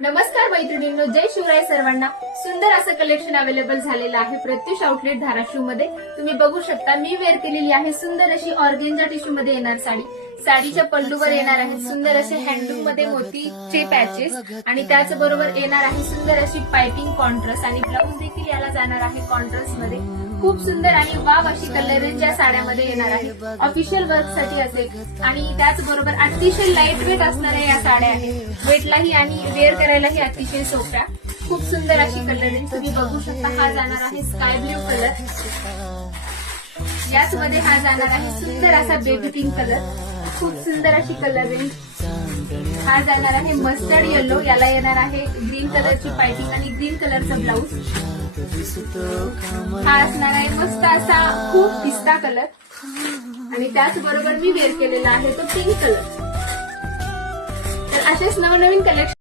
नमस्कार मैत्रिणींनो, जय शिवराय सर्वांना. सुंदर असं कलेक्शन अवेलेबल झालेलं आहे प्रत्युष आउटलेट धाराशिव मध्ये. तुम्ही बघू शकता मी वेअर केलेली आहे सुंदर अशी ऑर्गेन्झा टिश्यू मध्ये येणार साडी. साडीच्या पल्लूवर येणार आहे सुंदर असे हँडलूम मध्ये मोतीचे पॅचेस आणि त्याचबरोबर येणार आहे सुंदर अशी पाइपिंग कॉन्ट्रास्ट आणि ब्लाऊज देखील याला जाणार आहे कॉन्ट्रास्ट मध्ये. खूप सुंदर आणि वाव अशी कलर रेंज या साड्यामध्ये येणार आहे. ऑफिशियल वर्क साठी असेल आणि त्याचबरोबर अतिशय लाईट वेट असणाऱ्या या साड्या आहेत. वेटलाही आणि वेअर करायलाही अतिशय सोप्या. खूप सुंदर अशी कलर रेंज तुम्ही बघू शकता. हा जाणार आहे स्काय ब्ल्यू कलर. याच मध्ये हा जाणार आहे सुंदर असा बेबी पिंक कलर. खूप सुंदर अशी कलर रेंज. हा जाणार आहे मस्टर्ड येलो. याला येणार आहे ग्रीन कलरची पाइपिंग आणि ग्रीन कलरचा ब्लाऊज. हा असणार आहे मस्त असा खूप पिस्ता कलर आणि त्याचबरोबर मी वेअर केलेला आहे तो पिंक कलर. तर असेच नवनवीन कलेक्शन